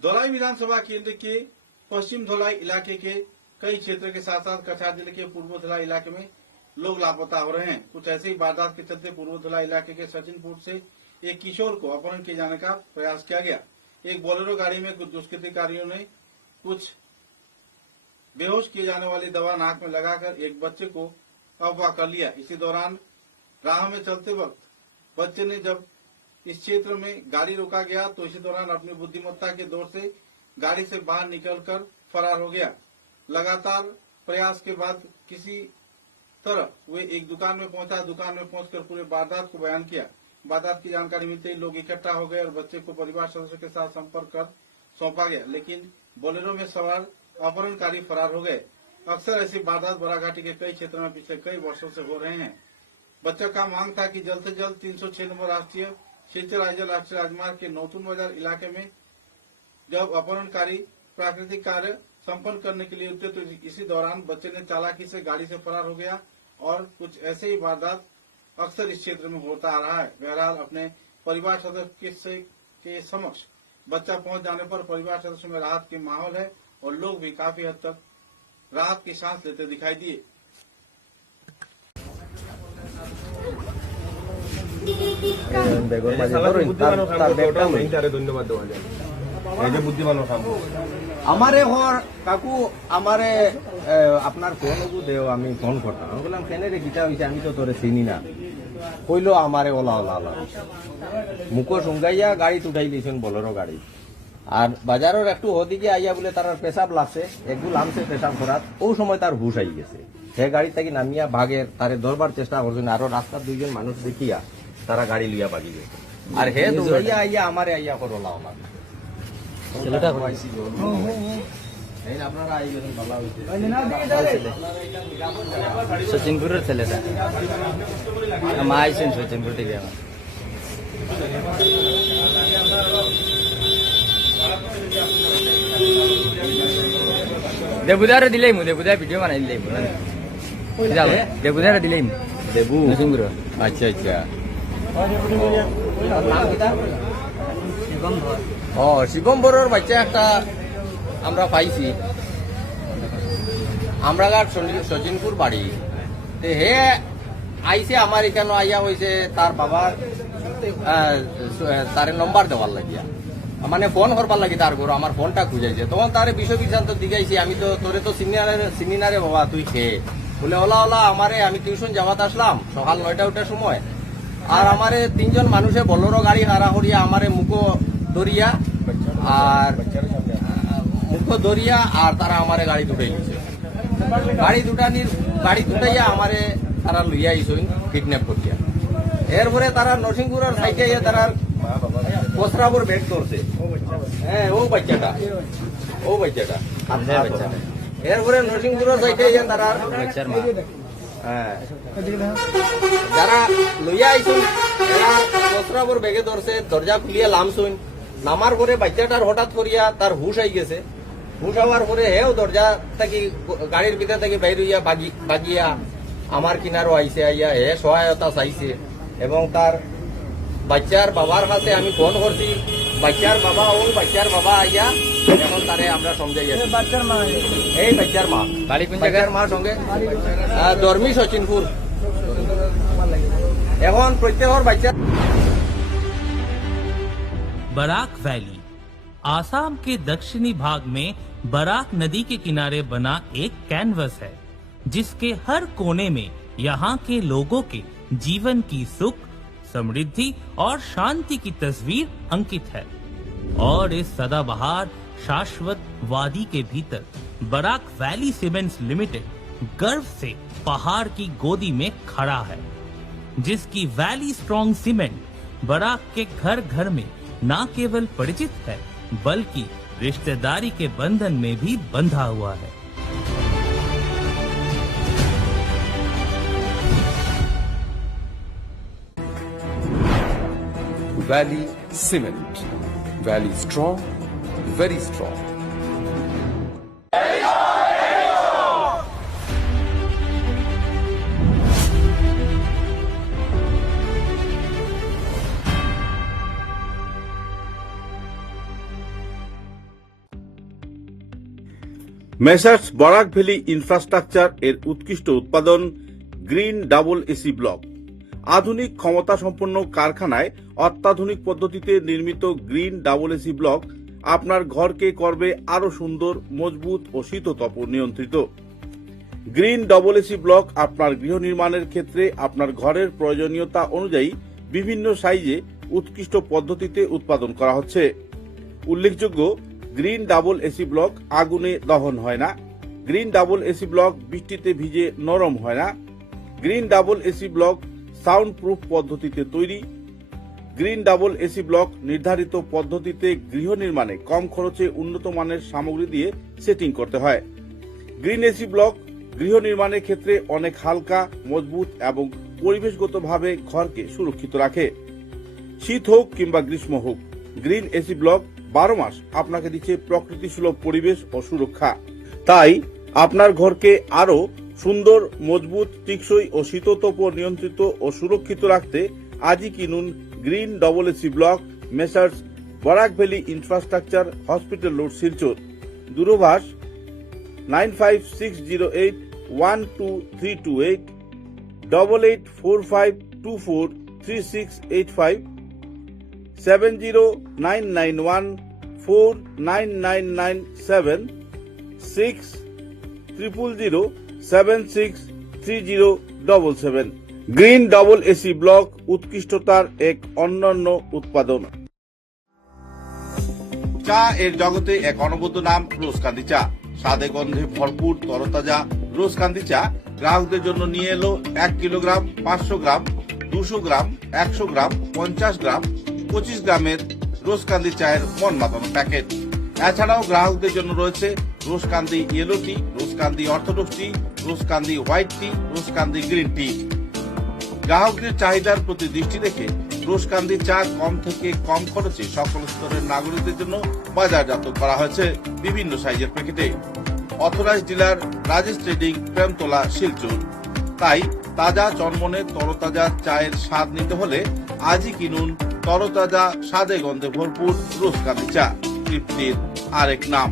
धौलाई विधानसभा केंद्र के पश्चिम धौलाई इलाके के कई क्षेत्र के साथ साथ कछार जिले के पूर्व धौलाई इलाके में लोग लापता हो रहे हैं। कुछ ऐसे ही वारदात के चलते पूर्व धौलाई इलाके के सचिनपुर से एक किशोर को अपहरण किए जाने का प्रयास किया गया। एक बोलेरो गाड़ी में कुछ दुष्कृतिकारियों ने कुछ बेहोश किए जाने वाली दवा नाक में लगाकर एक बच्चे को अगवा कर लिया। इसी दौरान राह में चलते वक्त बच्चे ने जब इस क्षेत्र में गाड़ी रोका गया तो इसी दौरान अपनी बुद्धिमत्ता के दौर से गाड़ी से बाहर निकलकर फरार हो गया। लगातार प्रयास के बाद किसी तरह वे एक दुकान में पहुंचा। दुकान में पहुंचकर पूरे वारदात को बयान किया। वारदात की जानकारी मिलते ही लोग इकट्ठा हो गए और बच्चे को परिवार सदस्यों के साथ संपर्क कर सौंपा गया, लेकिन बोलेरो में सवार अपहरणकारी फरार हो गए। अक्सर ऐसी वारदात बराघाटी के कई क्षेत्रों में पिछले कई वर्षों से हो रहे हैं। बच्चा का मांग था कि जल्द से जल्द 306 नंबर राष्ट्रीय सिलचर राष्ट्रीय राजमार्ग के नौतुन बाजार इलाके में जब अपहरणकारी प्राकृतिक कार्य संपन्न करने के लिए उतरे तो इसी दौरान बच्चे ने चालाकी से गाड़ी से फरार हो गया और कुछ ऐसे ही वारदात अक्सर इस क्षेत्र में होता आ रहा है। बहरहाल अपने परिवार सदस्य के समक्ष बच्चा पहुंच जाने पर परिवार सदस्यों में राहत के माहौल है और लोग भी काफी हद तक राहत की सांस लेते दिखाई दिए। আমারে ঘর কাকু আমারে আপনার ফোন দেও, আমি ফোন করতাম। আমি বললাম কেন রে গীতা হয়েছে, আমি তো তোরে চিনি না। কইলো আমারে ওলা ওলা ওলা মুখো সুঙ্গাইয়া গাড়ি উঠাই দিয়েছেন বলেরো গাড়ি। আর বাজারের একটু ওদিকে আইয়া বলে তার পেশাব লাগছে, একটু লামছে পেশাব করার। ও সময় তার হুশ আই গেছে। সে গাড়ি থেকে নামিয়া ভাগের তারে ধরবার চেষ্টা করছেন। আরো রাস্তার দুইজন মানুষ দেখিয়া তারা গাড়ি লিয়া বাগি গেছে। আর হে দৌড়াইয়া আইয়া আমারে আইয়া করলা ওলা ছেলেটা আপনারা আই গেছেন ভালো হয়েছে। সচিনপুরের ছেলেটা মা আইছেন সচিনপুর থেকে। আমার দেবুদারে দিলেই দেবুদা ভিডিও বানাই দিলেই দেবুদারে দিলেই দেবু সচিনপুর। আচ্ছা আচ্ছা শিবম্বরের বাচ্চা একটা আমরা পাইছি। আমরা সচিনপুর বাড়ি হে আইসে আমার এখানে আইয়া হয়েছে তার বাবার তার নম্বর দেওয়ার লাগিয়া, মানে ফোন করবার লাগি তার ঘর। আমার ফোনটা খুঁজাইছে, তখন তার বিষয় বিধান্ত দিগাইছি। আমি তো তোরে তো চিনি না রে বাবা, তুই খেয়ে বলে ওলা ওলা আমারে। আমি টিউশন যাওয়াতে আসলাম সকাল 9টা ওটার সময়। আর আমারে 3 জন মানুষে বলোরো গাড়ি হারা করিয়া আমারে মুখো দরিয়া আর তারা আমারে গাড়ি দুটাই গেছে। গাড়ি দুটাইয়া আমারে তারা লইয়া আইসইন কিডন্যাপ করিয়া। এরপরে তারা নরসিংপুরের সাইডে তারা কোসরাবর বেগ করছে। হ্যাঁ ও বাচ্চাটা এরপরে নরসিংপুরের সাইডে তারা যারা লইয়া আইসুন এরা কোসরাবর বেগে ধরছে, দরজা খুলিয়া লামছুন। নামার পরে বাচ্চাটার হঠাৎ করিয়া তার হুশ আই গেছে। হুশ হওয়ার পরে হেও দরজা থেকে গাড়ির ভিতর থেকে বাইর হইয়া বাগিয়া আমার কিনারও আইসে, আইয়া হে সহায়তা চাইছে। এবং তার বাচ্চার বাবার কাছে আমি ফোন করছি। বাচ্চার বাবা আইয়া এখন তারে আমরা সমঝাইয়া এই বাচ্চার মার সঙ্গে ধর্মী সচিনপুর। এখন প্রত্যেকের বাচ্চা। बराक वैली आसाम के दक्षिणी भाग में बराक नदी के किनारे बना एक कैनवस है, जिसके हर कोने में यहाँ के लोगों के जीवन की सुख, समृद्धि और शांति की तस्वीर अंकित है। और इस सदाबहार शाश्वत वादी के भीतर बराक वैली सीमेंट्स लिमिटेड गर्व से पहाड़ की गोदी में खड़ा है, जिसकी वैली स्ट्रॉन्ग सीमेंट बराक के घर घर में न केवल परिचित है बल्कि रिश्तेदारी के बंधन में भी बंधा हुआ है। Valley Cement. Valley strong, very strong. Messrs Barak valley infrastructure এর উৎকৃষ্ট উৎপাদন গ্রিন ডাবল এসি ব্লক। আধুনিক ক্ষমতা সম্পন্ন কারখানায় অত্যাধুনিক পদ্ধতিতে নির্মিত গ্রিন ডাবল এসি ব্লক আপনার ঘরকে করবে আরো সুন্দর, মজবুত ও শীততাপ নিয়ন্ত্রিত। গ্রিন ডাবল এসি ব্লক আপনার গৃহ নির্মাণের ক্ষেত্রে আপনার ঘরের প্রয়োজনীয়তা অনুযায়ী বিভিন্ন সাইজে উৎকৃষ্ট পদ্ধতিতে উৎপাদন করা হচ্ছে। উল্লেখযোগ্য, গ্রিন ডাবল এসি ব্লক আগুনে দহন হয় না। গ্রিন ডাবল এসি ব্লক বৃষ্টিতে ভিজে নরম হয় না। Green double AC block sound proof পদ্ধতিতে তৈরি। গ্রিন ডাবল এসি ব্লক নির্ধারিত পদ্ধতিতে গৃহ নির্মাণে কম খরচে উন্নত মানের সামগ্রী দিয়ে সেটিং করতে হয়। গ্রিন এসি ব্লক গৃহ নির্মাণের ক্ষেত্রে অনেক হালকা, মজবুত এবং পরিবেশগতভাবে ঘরকে সুরক্ষিত রাখে। শীত হোক কিংবা গ্রীষ্ম হোক, গ্রিন এসি ব্লক 12 মাস আপনাকে দিচ্ছে প্রকৃতি সুলভ পরিবেশ ও সুরক্ষা। তাই আপনার ঘরকে আরো সুন্দর, মজবুত, টেকসই ও শীততাপ নিয়ন্ত্রিত ও সুরক্ষিত রাখতে আজই কিনুন green double AC block, messrs Barak valley infrastructure, hospital road, Silchar. দূরভাষ 9560812328, 8845243685, 70991499997, 6000763077। গ্রিন ডাবল এসি ব্লক উৎকৃষ্টতার এক অনন্য উৎপাদন। চা এর জগতে এক অনবদ্য নাম রোজকান্দি চা। স্বাদে গন্ধে ভরপুর তরতাজা রোজকান্দি চা গ্রাহকদের জন্য নিয়ে এলো 1 কিলোগ্রাম, 500 গ্রাম, 200 গ্রাম, 100 গ্রাম, 50 গ্রাম, 25 গ্রামের রোজকান্দি চায়ের মন মাতানো প্যাকেট। এছাড়াও গ্রাহকদের জন্য রয়েছে রোজকান্দি ইয়েলো টি, রোজকান্দি অর্থোডক্স টি, রোজকান্দি হোয়াইট টি, রোজকান্দি গ্রিন টি। গ্রাহকদের চাহিদার প্রতি দৃষ্টি রেখে রোজকান্দি চা কম থেকে কম খরচে সকল স্তরের নাগরিকদের জন্য বাজারজাত করা হয়েছে বিভিন্ন সাইজের প্যাকেটে। Authorised dealer Rajesh trading, Premtala, Silchar. তাই তাজা চনমনে তরতাজা চায়ের স্বাদ নিতে হলে আজই কিনুন তরতাজা, স্বাদে গন্ধে ভরপুর রোজকান্দি চা, তৃপ্তির আরেক নাম।